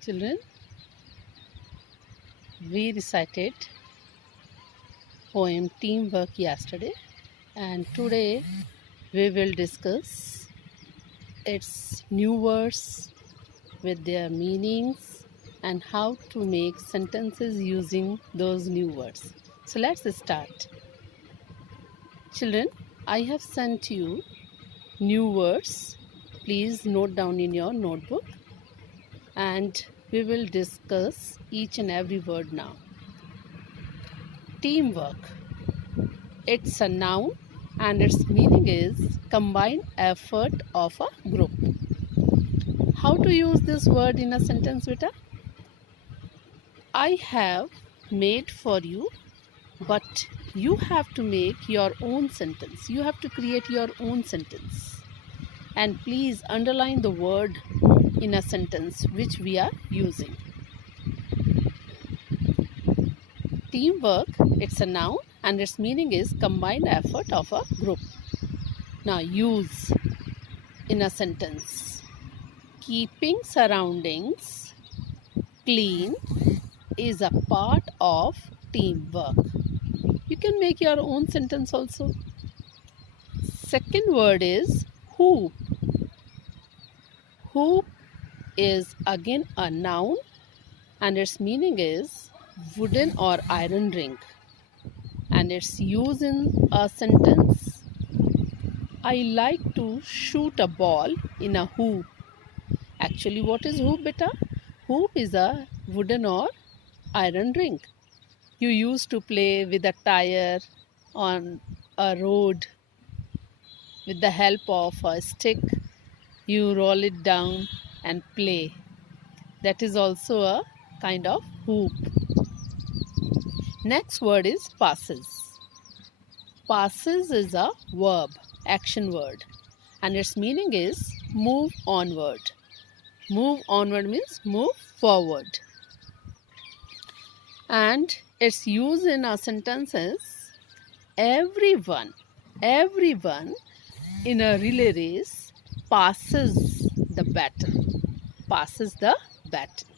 Children, we recited poem Teamwork yesterday, and today we will discuss its new words with their meanings and how to make sentences using those new words. So let's start. Children, I have sent you new words. Please note down in your notebook, and we will discuss each and every word now. Teamwork. It's a noun and its meaning is combined effort of a group. How to use this word in a sentence, beta? I have made for you, but you have to make your own sentence. You have to create your own sentence. And please underline the word in a sentence which we are using. Teamwork, it's a noun and its meaning is combined effort of a group. Now use in a sentence. Keeping surroundings clean is a part of teamwork. You can make your own sentence also. Second word is hoop. Hoop is again a noun and its meaning is wooden or iron ring, and its use in a sentence. I like to shoot a ball in a hoop. Actually, what is hoop, beta? Hoop is a wooden or iron ring. You used to play with a tire on a road with the help of a stick. You roll it down and play. That is also a kind of hoop. Next word is passes. Passes is a verb, action word, and its meaning is move onward. Move onward means move forward. And its use in a sentence is everyone in a relay race passes the baton. Passes the baton.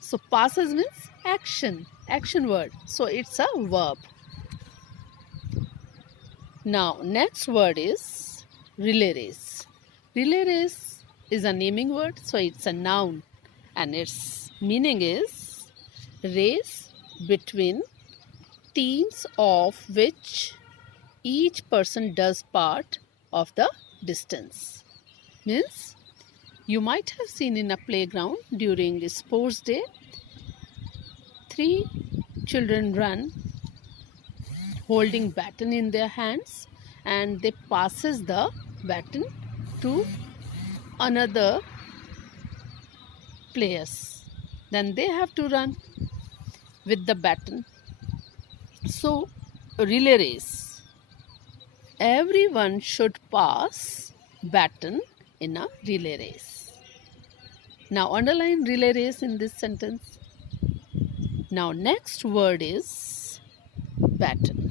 So passes means action word. So it's a verb. Now next word is relay race. Relay race is a naming word, so it's a noun and its meaning is race between teams of which each person does part of the distance. Means you might have seen in a playground during the sports day, 3 children run holding baton in their hands and they passes the baton to another players. Then they have to run with the baton. So relay race. Everyone should pass baton in a relay race. Now underline relay race in this sentence. Now next word is baton.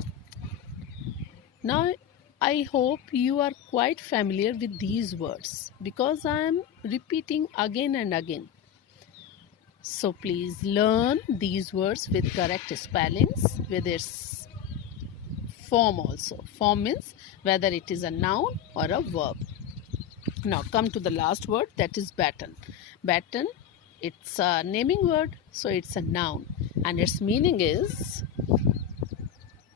Now I hope you are quite familiar with these words because I am repeating again and again. So please learn these words with correct spellings, with its form also. Form means whether it is a noun or a verb. Now come to the last word, that is baton. Baton, it's a naming word, so it's a noun and its meaning is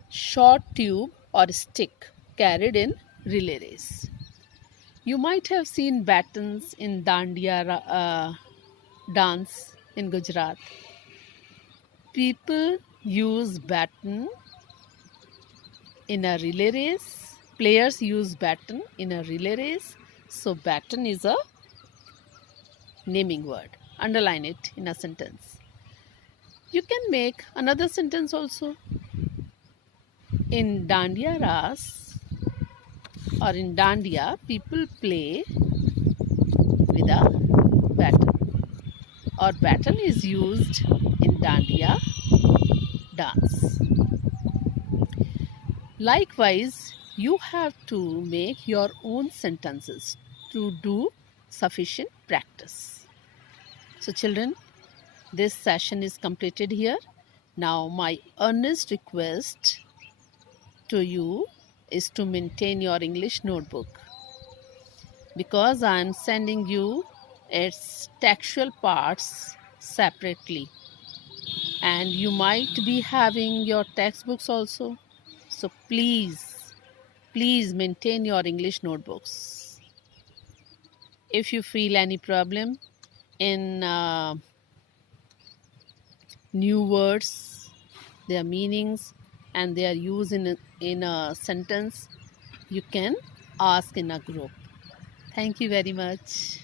short tube or stick carried in relay race. You might have seen batons in Dandiya dance in Gujarat. People use baton in a relay race. Players use baton in a relay race. So baton is a naming word. Underline it in a sentence. You can make another sentence also. In Dandiya Ras or in Dandiya, people play with a baton, or baton is used in Dandiya dance. Likewise, you have to make your own sentences to do sufficient practice. So children, this session is completed here. Now my earnest request to you is to maintain your English notebook, because I am sending you its textual parts separately, and you might be having your textbooks also. So please maintain your English notebooks. If you feel any problem in new words, their meanings, and their use in a sentence, you can ask in a group. Thank you very much.